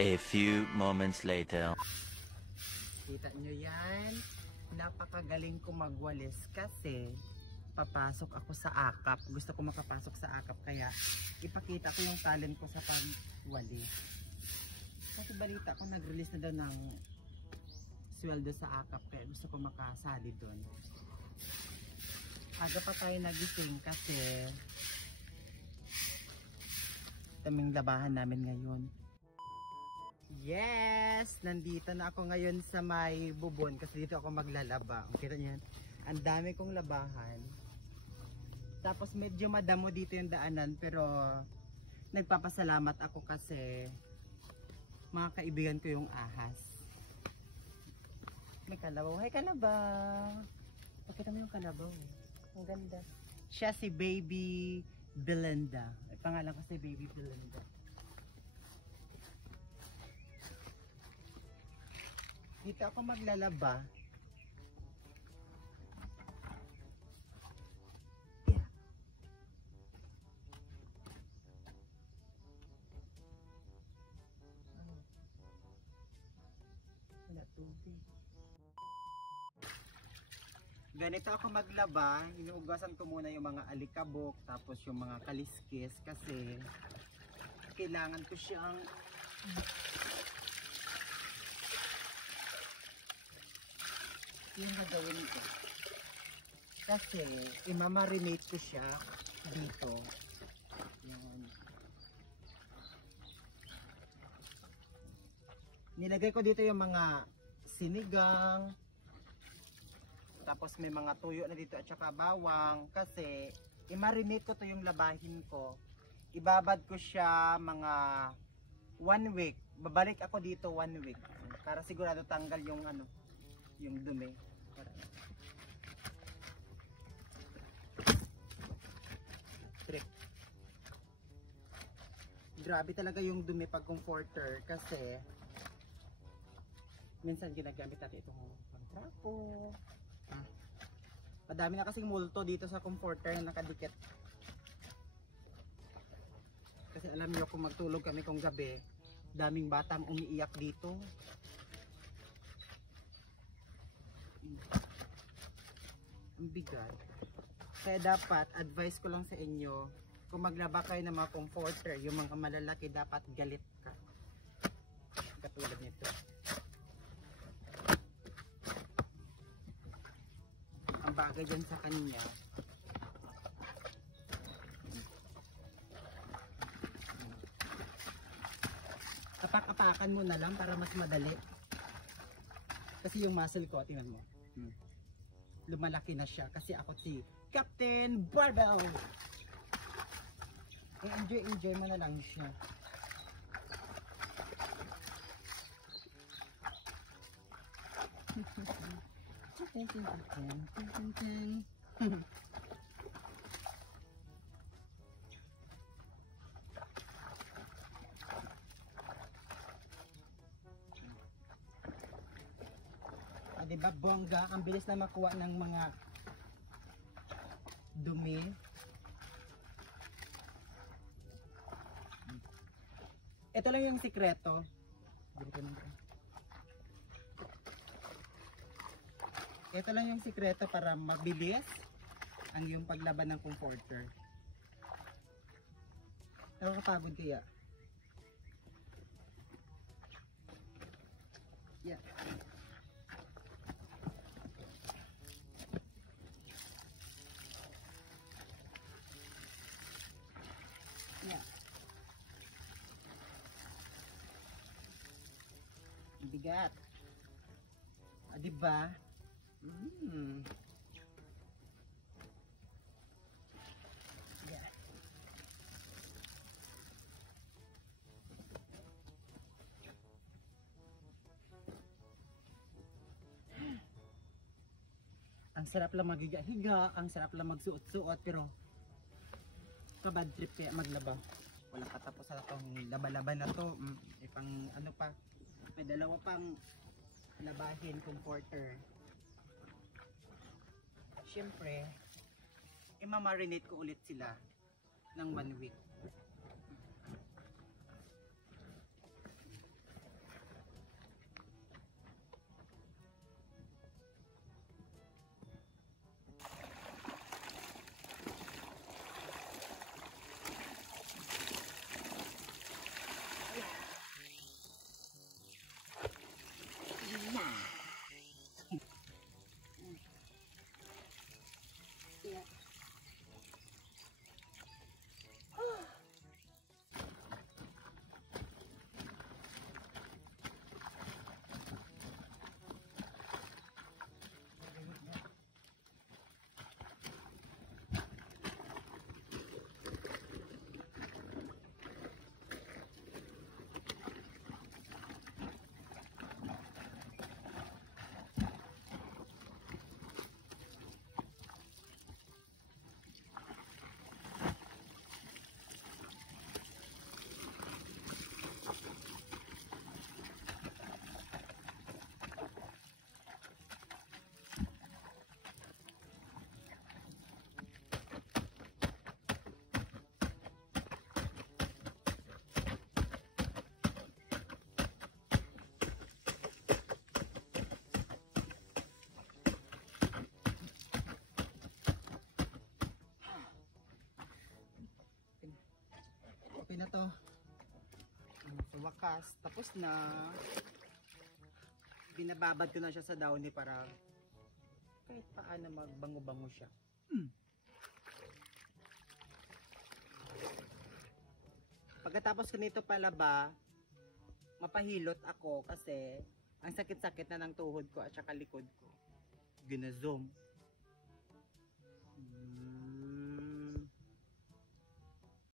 A few moments later. Kita nyo yan? Napakagaling ko magwalis kasi papasok ako sa akap. Gusto ko makapasok sa akap kaya ipakita ko yung talent ko sa pagwalis. Kasi balita ko nag-release na daw ng sweldo sa akap kaya gusto ko makasali doon. Aga pa tayo nagising kasi taming labahan namin ngayon. Yes! Nandito na ako ngayon sa may bubon kasi dito ako maglalaba. Kita niyo yan? Ang dami kong labahan. Tapos medyo madamo dito yung daanan pero nagpapasalamat ako kasi mga kaibigan ko yung ahas. May kalabaw. Hi kalabaw! Pakita mo yung kalabaw. Ang ganda. Siya si Baby Belinda. Pangalan ko si Baby Belinda. Dito ako maglalaba. Yeah. Wala tubig. Ganito ako maglaba. Hinuhugasan ko muna yung mga alikabok tapos yung mga kaliskis kasi kailangan ko siyang yung gagawin ko kasi imamarinate ko siya dito. Yan. Nilagay ko dito yung mga sinigang tapos may mga tuyo na dito at saka bawang kasi imarinate ko to yung labahin ko. Ibabad ko siya mga 1 week. Babalik ako dito 1 week para sigurado tanggal yung ano, yung dumi. Trip. Grabe talaga yung dumi pag comforter kasi minsan ginagamit natin itong pangtrapo. Madami na kasing multo dito sa comforter na nakadikit. Kasi alam niyo kung magtulog kami kung gabi, daming batang umiiyak dito. Ang bigat. Kaya dapat advice ko lang sa inyo, kung maglaba kayo ng mga comforter, yung mga malalaki dapat galit ka. Katulad nito. Ang bagay dyan sa kanya, apak-apakan mo na lang para mas madali. Kasi yung muscle ko, tingnan mo. Lumalaki na siya kasi ako si Captain Barbell. Enjoy mo na lang siya. Diba bongga, ang bilis na makuha ng mga dumi. Ito lang yung sikreto. Ito lang yung sikreto para mabilis ang yung paglaban ng comforter. Nakakapagod kaya. Yeah. Yeah. Bigat. Diba? Yeah. Ang sarap lang maghiga-higa, ang sarap lang magsuot-suot, pero kabad trip kaya maglaba. Walang katapos sa itong laba-laba na to. Ipang ano pa, may dalawa pang labahin, comforter. Siyempre, imamarinate ko ulit sila ng 1 week. tumakas. Tapos na. Binababad ko na siya sa downy para kahit paano magbango-bango siya. Pagkatapos ko nito palaba, mapahilot ako kasi ang sakit-sakit na ng tuhod ko at saka likod ko. Gina-zoom.